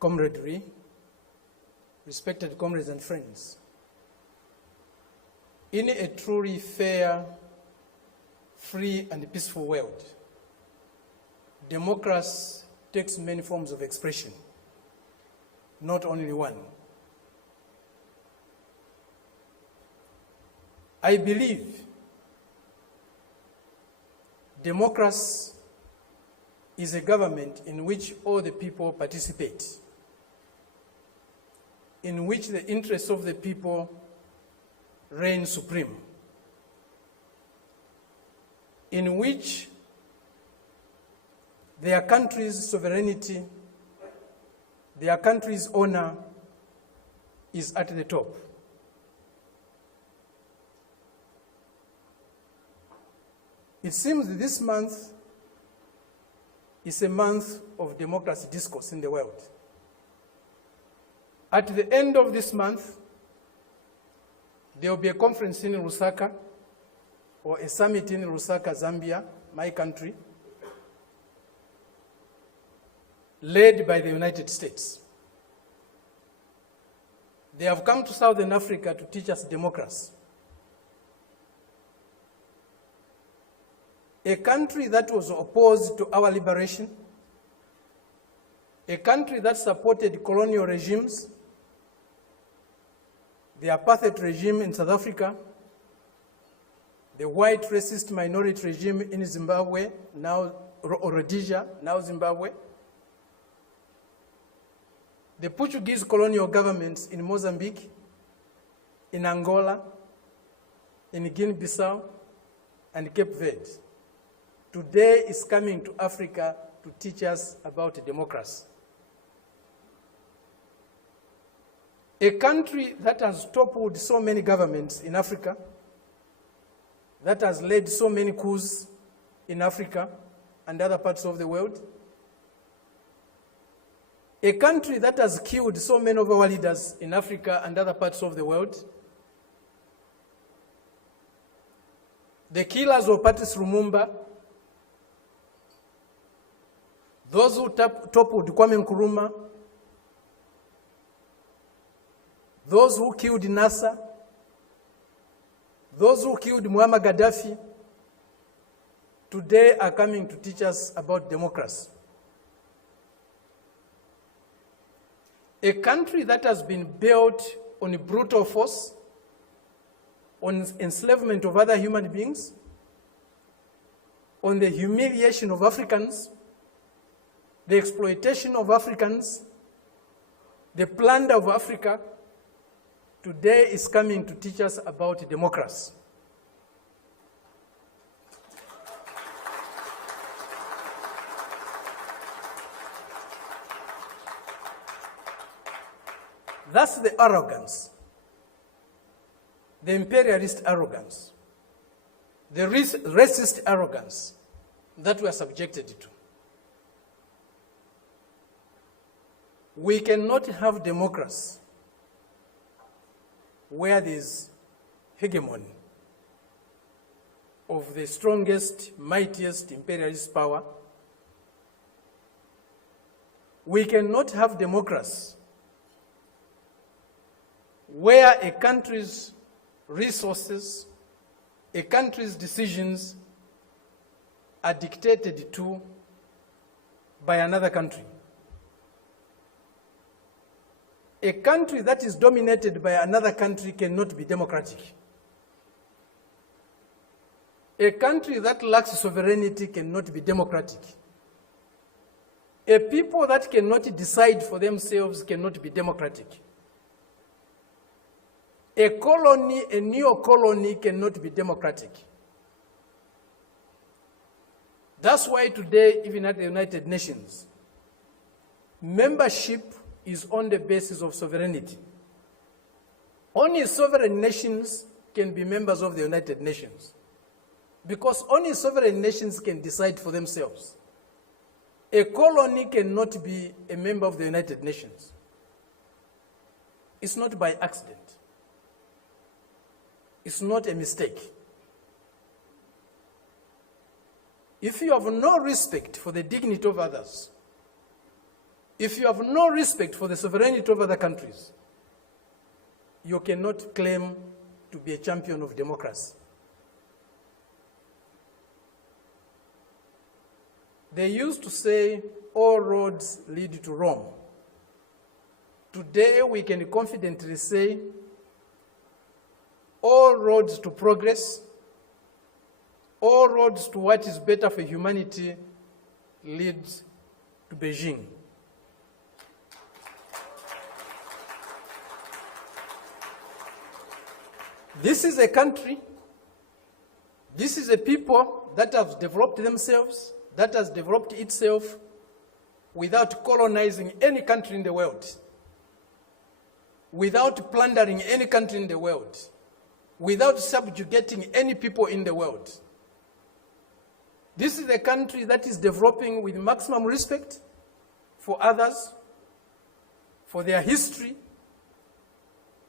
camaraderie, respected comrades and friends. In a truly fair, free and peaceful world, democracy takes many forms of expression, not only one. I believe democracy is a government in which all the people participate, in which the interests of the people reign supreme, in which their country's sovereignty, their country's honor is at the top. It seems that this month is a month of democracy discourse in the world. At the end of this month, there will be a conference in Lusaka, or a summit in Lusaka, Zambia, my country, led by the United States. They have come to Southern Africa to teach us democracy. A country that was opposed to our liberation, a country that supported colonial regimes, the apartheid regime in South Africa, the white racist minority regime in Zimbabwe, now Rhodesia, now Zimbabwe, the Portuguese colonial governments in Mozambique, in Angola, in Guinea-Bissau, and Cape Verde. Today is coming to Africa to teach us about democracy. A country that has toppled so many governments in Africa, that has led so many coups in Africa and other parts of the world, a country that has killed so many of our leaders in Africa and other parts of the world, the killers of Patrice Lumumba, those who toppled Kwame Nkrumah, those who killed Nasser, those who killed Muammar Gaddafi, today are coming to teach us about democracy. A country that has been built on brutal force, on enslavement of other human beings, on the humiliation of Africans, the exploitation of Africans, the plunder of Africa, today is coming to teach us about democracy. That's the arrogance, the imperialist arrogance, the racist arrogance that we are subjected to. We cannot have democracy where there is hegemony of the strongest, mightiest imperialist power. We cannot have democracy where a country's resources, a country's decisions are dictated to by another country. A country that is dominated by another country cannot be democratic. A country that lacks sovereignty cannot be democratic. A people that cannot decide for themselves cannot be democratic. A colony, a neo-colony cannot be democratic. That's why today, even at the United Nations, membership is on the basis of sovereignty. Only sovereign nations can be members of the United Nations, because only sovereign nations can decide for themselves. A colony cannot be a member of the United Nations. It's not by accident. It's not a mistake. If you have no respect for the dignity of others, If you have no respect for the sovereignty of other countries, you cannot claim to be a champion of democracy. They used to say, all roads lead to Rome. Today, we can confidently say, all roads to progress, all roads to what is better for humanity leads to Beijing. This is a country, this is a people that have developed themselves, that has developed itself without colonizing any country in the world, without plundering any country in the world, without subjugating any people in the world. This is a country that is developing with maximum respect for others, for their history,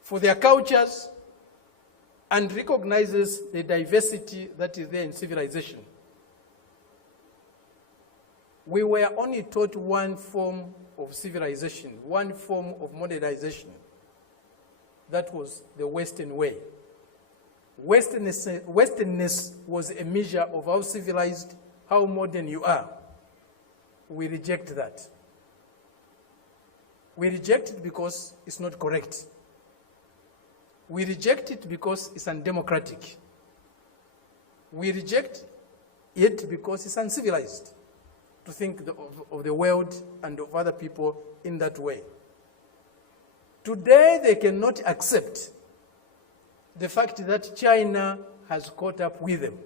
for their cultures, and recognizes the diversity that is there in civilization. We were only taught one form of civilization, one form of modernization. That was the Western way. Westernness was a measure of how civilized, how modern you are. We reject that. We reject it because it's not correct. We reject it because it's undemocratic. We reject it because it's uncivilized to think of the world and of other people in that way. Today, they cannot accept the fact that China has caught up with them.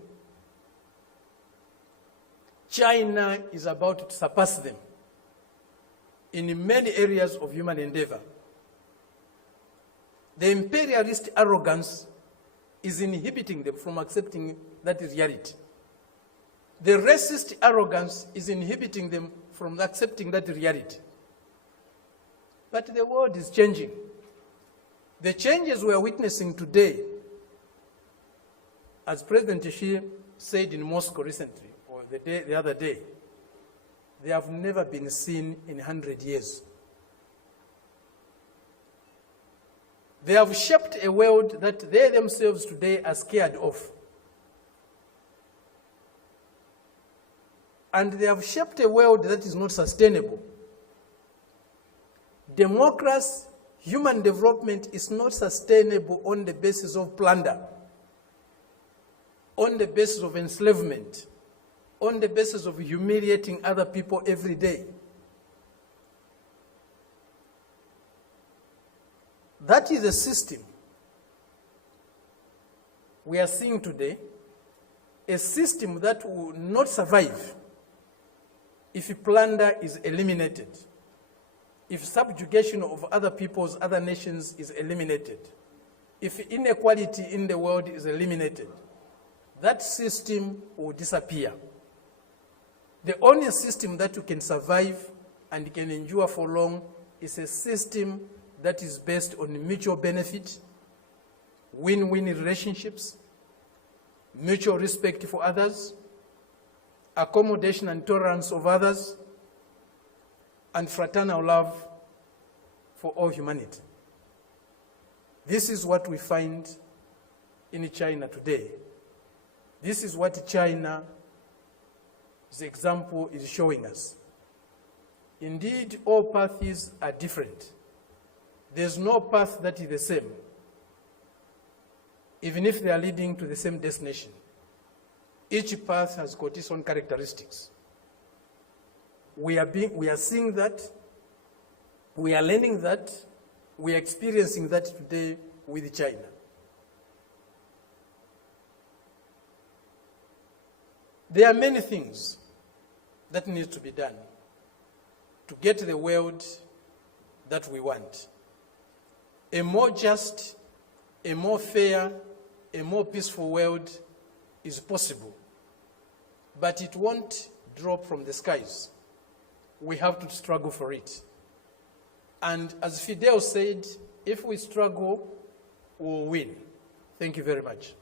China is about to surpass them in many areas of human endeavor. The imperialist arrogance is inhibiting them from accepting that reality. The racist arrogance is inhibiting them from accepting that reality. But the world is changing. The changes we are witnessing today, as President Xi said in Moscow recently, or the other day, they have never been seen in 100 years. They have shaped a world that they themselves today are scared of. And they have shaped a world that is not sustainable. Democracy, human development is not sustainable on the basis of plunder, on the basis of enslavement, on the basis of humiliating other people every day. That is a system we are seeing today, a system that will not survive if plunder is eliminated, if subjugation of other peoples, other nations is eliminated, if inequality in the world is eliminated. That system will disappear. The only system that you can survive and can endure for long is a system that is based on mutual benefit, win-win relationships, mutual respect for others, accommodation and tolerance of others, and fraternal love for all humanity. This is what we find in China today. This is what China's example is showing us. Indeed, all paths are different. There's no path that is the same, even if they are leading to the same destination. Each path has got its own characteristics. We are seeing that, we are learning that, we are experiencing that today with China. There are many things that need to be done to get the world that we want. A more just, a more fair, a more peaceful world is possible. But it won't drop from the skies. We have to struggle for it. And as Fidel said, if we struggle, we'll win. Thank you very much.